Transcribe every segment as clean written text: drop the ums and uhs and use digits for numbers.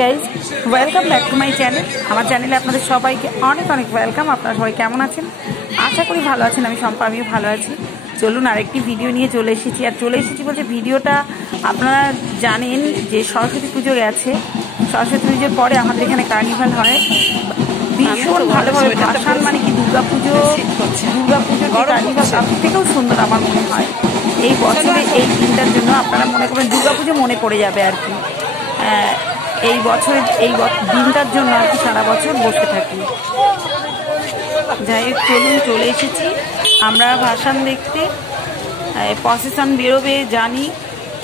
Guys, welcome back to my channel. আমার চ্যানেলে আপনাদের সবাইকে অনেক অনেক ওয়েলকাম। আপনারা সবাই কেমন আছেন? আশা করি ভালো আছেন। আমি শম্পা, আমিও ভালো আছি। চলুন আরেকটি ভিডিও নিয়ে চলে এসেছি। আর চলে এসেছি বলতে ভিডিওটা আপনারা জানেন যে সরস্বতী পুজো গেছে। সরস্বতী পুজোর পরে আমাদের এখানে কার্নিভাল হয় ভীষণ ভালোভাবে। ভাসান মানে কি দুর্গাপুজো কার্নিভাল তার থেকেও সুন্দর আমার মনে হয়। এই বছরে এই দিনটার জন্য আপনারা মনে করবেন দুর্গাপুজো মনে পড়ে যাবে আর কি। এই বছরের এই দিনটার জন্য আর কি সারা বছর বসে থাকি। যাই হোক, চলুন চলে এসেছি আমরা ভাসান দেখতে। প্রসেশন বেরোবে জানি,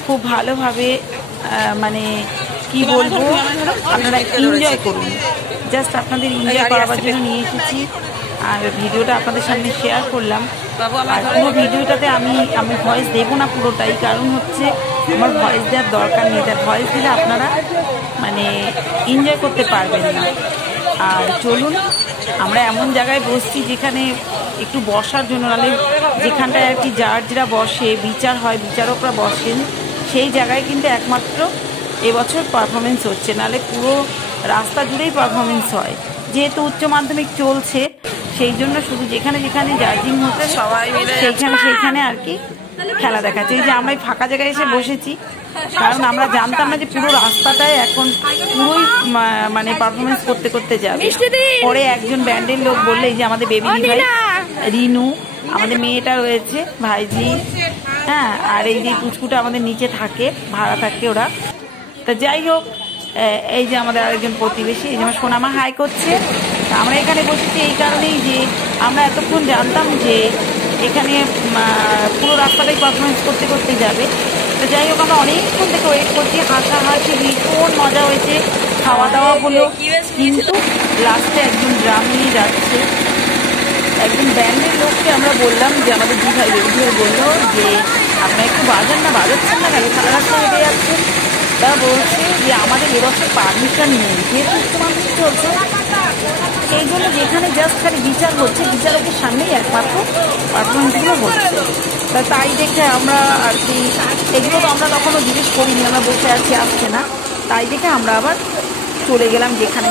খুব ভালোভাবে মানে কি বলবো, আপনারা এনজয় করুন। জাস্ট আপনাদের এনজয় করার জন্য নিয়ে এসেছি আর ভিডিওটা আপনাদের সামনে শেয়ার করলাম। আর পুরো ভিডিওটাতে আমি ভয়েস দেবো না পুরোটাই, কারণ হচ্ছে আমার ভয়েস দেওয়ার দরকার নেই। তার ভয়েস দিলে আপনারা মানে এনজয় করতে পারবেন না। আর চলুন, আমরা এমন জায়গায় বসছি যেখানে একটু বসার জন্য, নাহলে যেখানটায় আর কি জাজরা বসে, বিচার হয়, বিচারকরা বসেন, সেই জায়গায় কিন্তু একমাত্র এবছর পারফরমেন্স হচ্ছে। নাহলে পুরো রাস্তা জুড়েই পারফরমেন্স হয়। যেহেতু উচ্চ মাধ্যমিক চলছে, সেই জন্য শুধু যেখানে যেখানে জাজিং হচ্ছে সবাই মিলে সেইখানে আর কি খেলা দেখাচ্ছে। এই যে আমরা এই ফাঁকা জায়গায় এসে বসেছি, কারণ আমরা জানতাম না যে পুরো রাস্তাটায় এখন পুরোই মানে পারফরমেন্স করতে করতে যাবে। পরে একজন ব্যান্ডের লোক বললে, এই যে আমাদের বেবি ভাই রিনু, আমাদের মেয়েটা রয়েছে, ভাইজি, হ্যাঁ, আর এই যে পুচকুটা আমাদের নিচে থাকে, ভাড়া থাকে ওরা। তা যাই হোক, এই যে আমাদের আরেকজন প্রতিবেশী, এই যে আমার সোনামা হাই করছে। আমরা এখানে বসেছি এই কারণেই যে আমরা এতক্ষণ জানতাম যে এখানে পুরো রাস্তাটাই পারফরমেন্স করতে করতে যাবে। তো যাই হোক, আমরা অনেকক্ষণ থেকে ওয়েট করছি, হাসাহাসি ভীষণ মজা হয়েছে, খাওয়া দাওয়া হলো। কিন্তু লাস্টে একজন ড্রাম নিয়ে যাচ্ছে, একজন ব্যান্ডের লোককে আমরা বললাম যে আমাদের বেবি ভাই বললো যে আপনারা একটু বাজান না, বাজাচ্ছেন না কেন, সারা রাস্তা হেঁটে যাচ্ছেন। তারা বলছে যে আমাদের এবছর পারমিশন নেই, যেহেতু উচ্চ মাধ্যমিক চলছে, সেই জন্য যেখানে জাস্ট খালি বিচার হচ্ছে, বিচারকের সামনেই একমাত্র পারফরমেন্সগুলো হচ্ছে। তাই দেখে আমরা আর কি, এগুলো তো আমরা কখনো জিজ্ঞেস করিনি, আমরা বসে আছি, আসছে না। তাই দেখে আমরা আবার চলে গেলাম যেখানে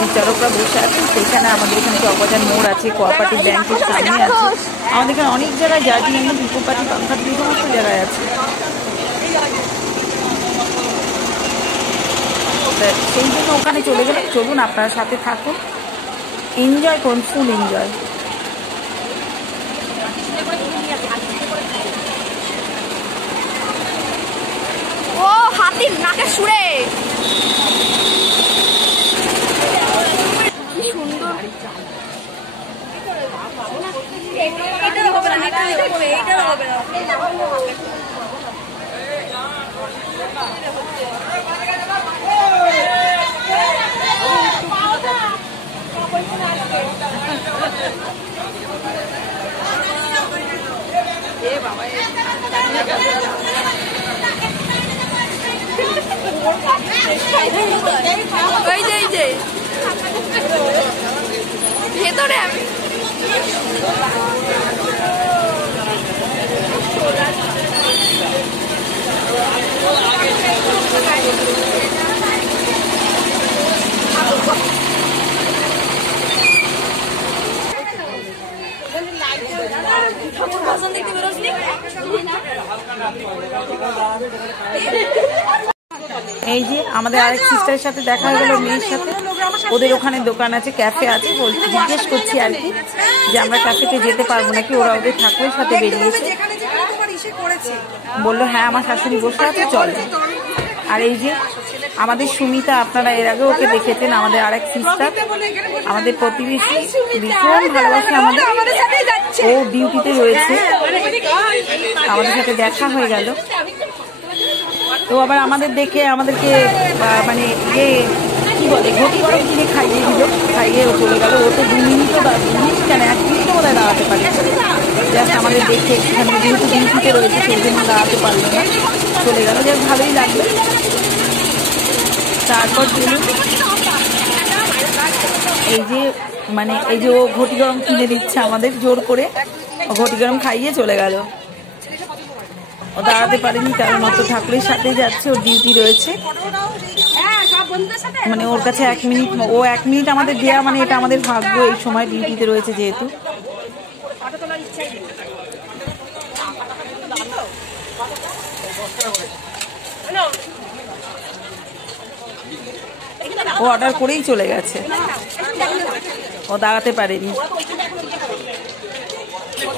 বিচারকরা বসে আছেন, সেখানে আমাদের এখানে চকবাজার মোড় আছে, কোঅপারেটিভ ব্যাংকের সামনে আছে, আমাদের এখানে অনেক জায়গায় জাজিং, একদম পিকোপাটি, পাংখাটি, সমস্ত জায়গায় আছে। সেই জন্য ওখানে চলে গেলাম। চলুন আপনার সাথে থাকুন, এনজয় করুন, ফুল এনজয়। ও হাতির নাকে সুরে কি সুন্দর। এটা হবে না, এটা হবে না। ভেতরে এই যে আমাদের আরেক সিস্টারের সাথে দেখা হয়ে গেল, মেয়ের সাথে। ওদের ওখানে দোকান আছে, ক্যাফে আছে। জিজ্ঞেস করছি আর কি যে আমরা ক্যাফেতে যেতে পারবো নাকি, ওরা ওদের ঠাকুরের সাথে বেরিয়েছে। বললো হ্যাঁ, আমার শাশুড়ি বসে আছে, চলো। আর এই যে আমাদের সুমিতা, আপনারা এর আগে ওকে দেখেছেন, আমাদের আরেক সিস্টার, আমাদের প্রতিবেশী, ভীষণ ভালোবাসে আমাদের। ও ডিউটিতে রয়েছে, আমাদের সাথে দেখা হয়ে গেল। তো আবার আমাদের দেখে আমাদেরকে মানে ইয়ে কী বলে, ঘটি গরম কিনে খাইয়ে দিল, খাইয়ে ও চলে গেল। ও তো 2 মিনিটও 2 মিনিট কেন, 1 মিনিটও বোধহয় দাঁড়াতে পারি। জাস্ট আমাদের দেখে একটুখানি, যেহেতু ডিউটিতে রয়েছে সেই জন্য দাঁড়াতে পারলো না, চলে গেল। যাক, ভালোই লাগলো। তারপর চলুন, এই যে মানে এই যে ও ঘটি গরম কিনে দিচ্ছে আমাদের জোর করে, ঘটি গরম খাইয়ে চলে গেল। ও দাঁড়াতে পারেনি, কারণ মতো ঠাকুরের সাথে যাচ্ছে, ওর ডিউটি রয়েছে। মানে ওর কাছে 1 মিনিট, ও 1 মিনিট আমাদের দেওয়া মানে এটা আমাদের ভাগ্য। এই সময় ডিউটিতে রয়েছে যেহেতু। ও অর্ডার করেই চলে গেছে, ও দাঁড়াতে পারেনি।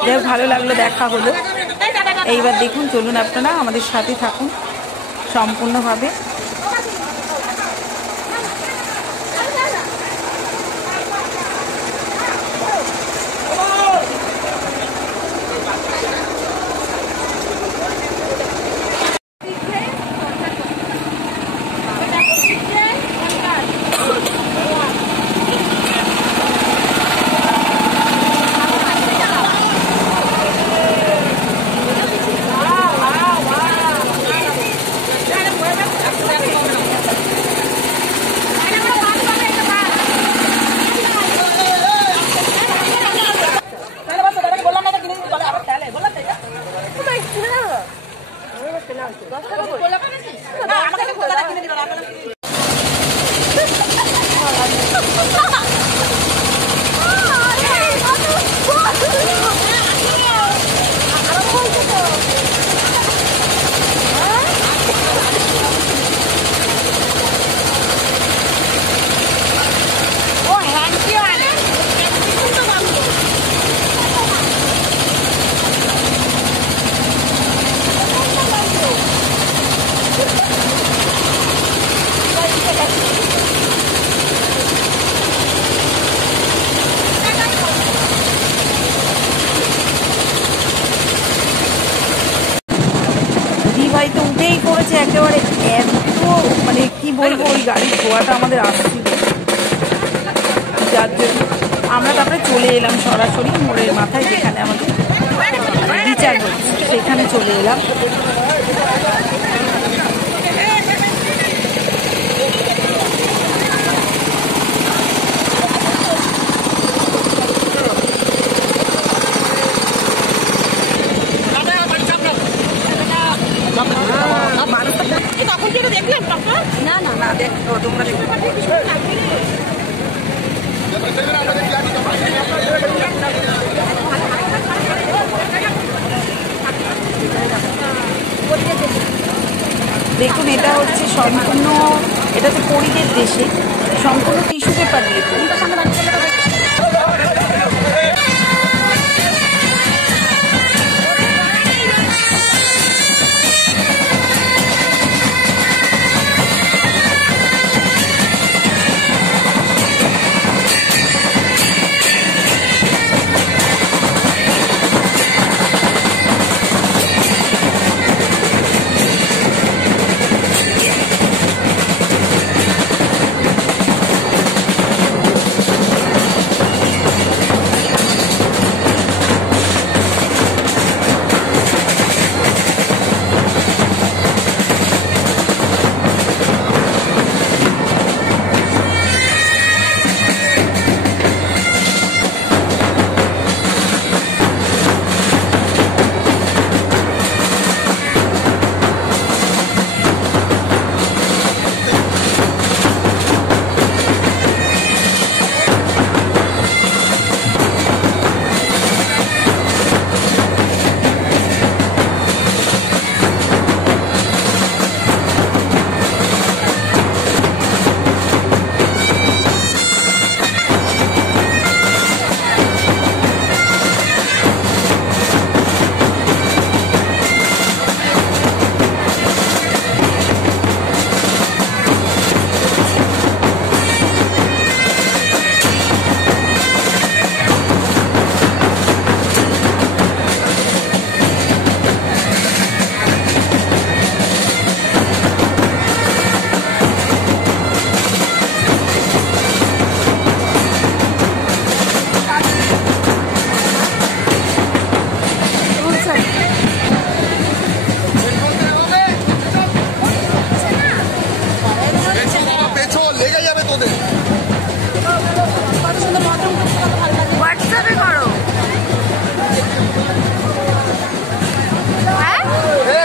যাই হোক, ভালো লাগলো, দেখা হলো। এইবার দেখুন, চলুন আপনারা আমাদের সাথে থাকুন সম্পূর্ণভাবে। ভাই তো উঠেই করেছে একেবারে, এত মানে কি বলবো, ওই গাড়ির ধোয়াটা আমাদের আসছিল, যার জন্য আমরা তারপরে চলে এলাম সরাসরি মোড়ের মাথায়, যেখানে আমাদের বিচার হচ্ছে সেখানে চলে এলাম। দেখুন, এটা হচ্ছে সম্পূর্ণ, এটা তো পরিবেশ দেশে সম্পূর্ণ টিস্যু পেপার দিয়ে তৈরি।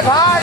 ভাই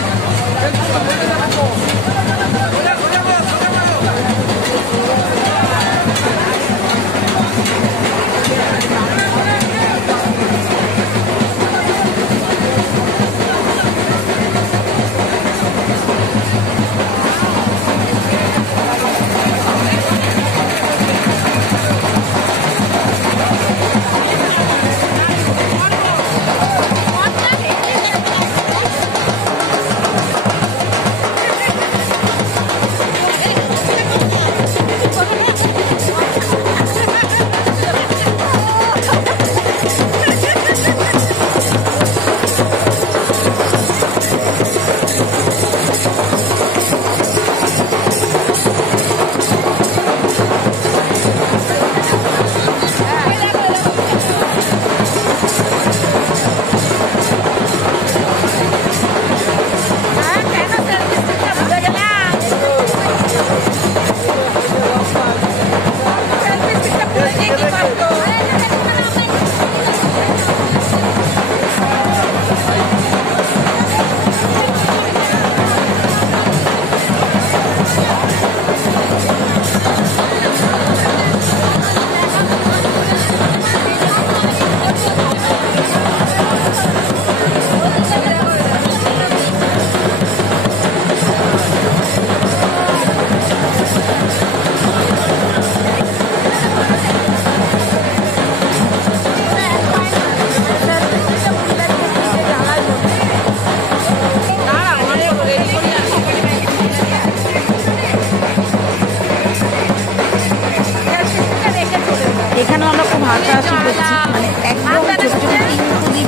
এখানেও আমরা খুব হাসাহাসি করছি, মানে একদম ছোটো ছোটো তিনকুলি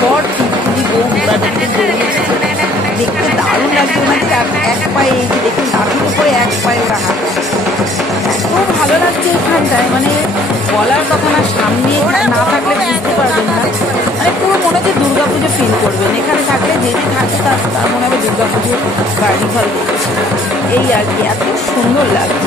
পর তিনকুলি বউ ঘোড়া দেখতে দৌড়েছে, দেখতে দারুণ লাগছে। ওনাকে এক পায়ে এই যে দেখুন লাঠির উপরে এক পায়ে ওরা হাঁটছে, খুব ভালো লাগছে এখানটায়। মানে বলার কথা না, সামনে না থাকলে বুঝতে পারবেন না, মানে পুরো মনে হচ্ছে দুর্গা পুজো ফিল করবেন এখানে থাকলে। যেদিন থাকে তার মনে হবে দুর্গা পুজো কার্নিভাল করছে, এই আর কি, এত সুন্দর লাগছে।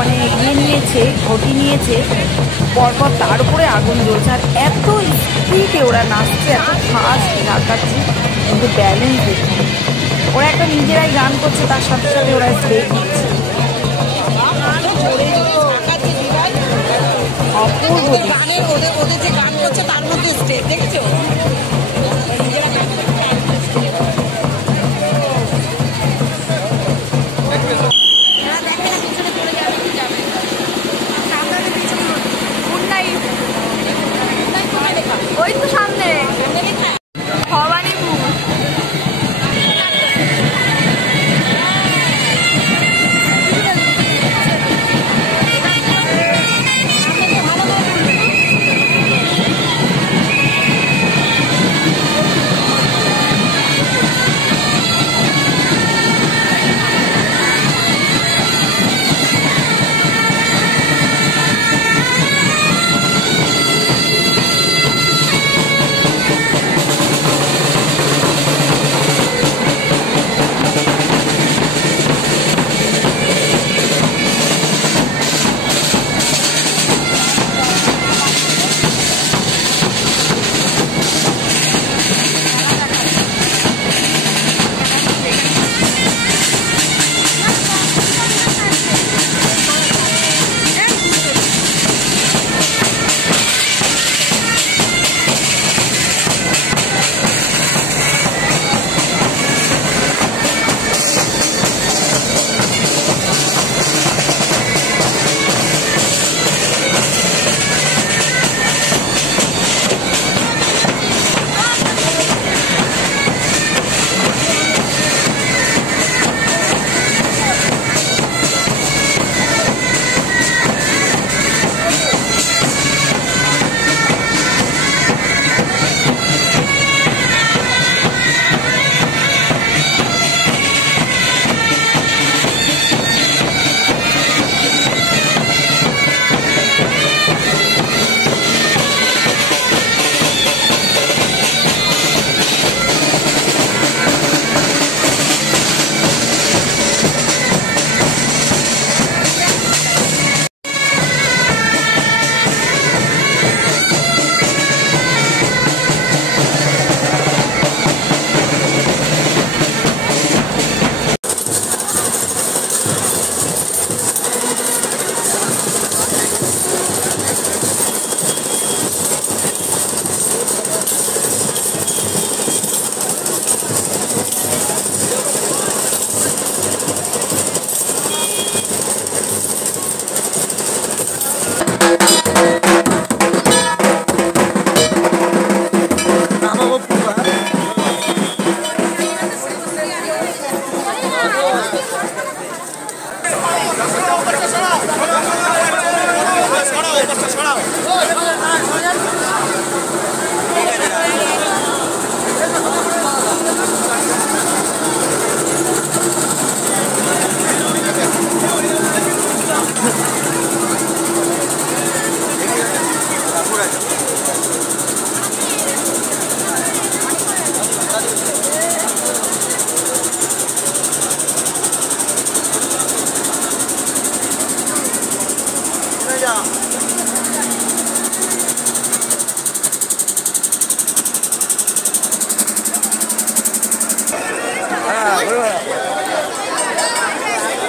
মানে ইয়ে নিয়েছে, ঘটি নিয়েছে পরপর, তার উপরে আগুন জ্বলছে, আর এত স্পিডে ওরা নাচছে, এত ফাস্ট নাচাচ্ছে, কিন্তু ব্যালেন্স দেখছে। ওরা একটা নিজেরাই গান করছে, তার সাথে সাথে ওরা স্টেপ দিচ্ছে, অপূর্ব। ওদের যে গান করছে তার মধ্যে স্টেপ দেখেছো?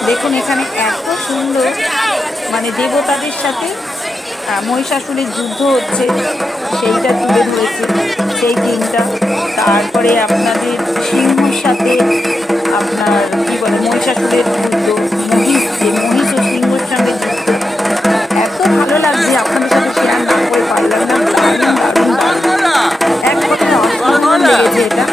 দেখুন এখানে এত সুন্দর মানে দেবতাদের সাথে মহিষাসুরের যুদ্ধ হচ্ছে সেইটা তুলে ধরেছে সেই দিনটা। তারপরে আপনাদের সিংহর সাথে আপনার কী বলে মহিষাসুরের যুদ্ধ, মহিষ ও সিংহর সঙ্গে যুদ্ধ। এত ভালো লাগছে, আপনাদের সাথে শেয়ার না করে পারলাম না। দারুণ দারুণ দারুণ, এক কথায় অসাধারণ লেগেছে এটা।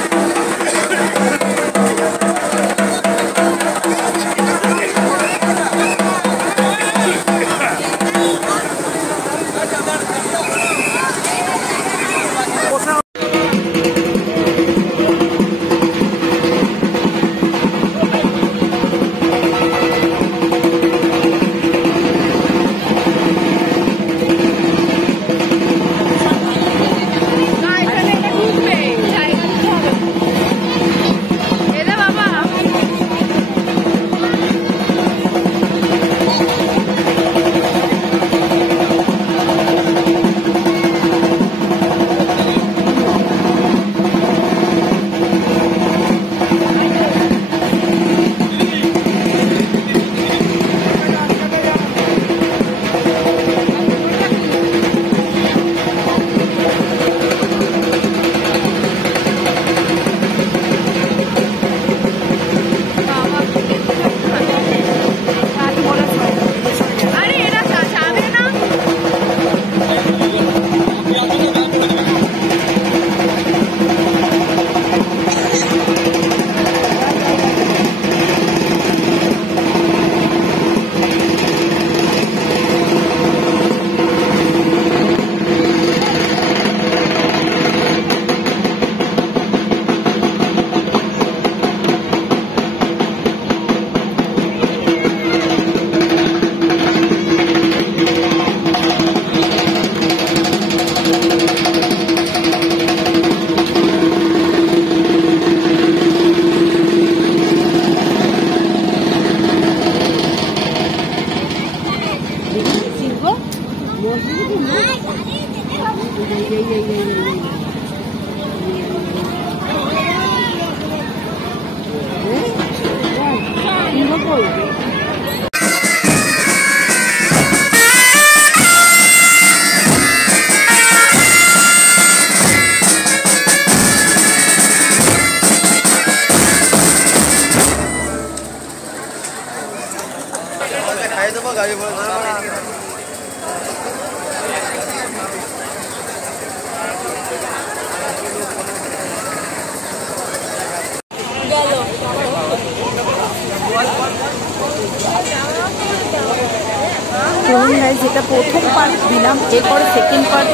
চলুন গাইজ, যেটা প্রথম পার্ট দিলাম, এরপরে সেকেন্ড পার্ট,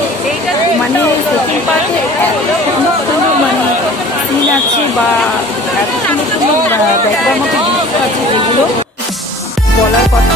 মানে সেকেন্ড পার্টে এত সুন্দর সুন্দর মানে সিন আছে বা এত সুন্দর সুন্দর দেখবার মতো দৃশ্য আছে যেগুলো বলার কথা।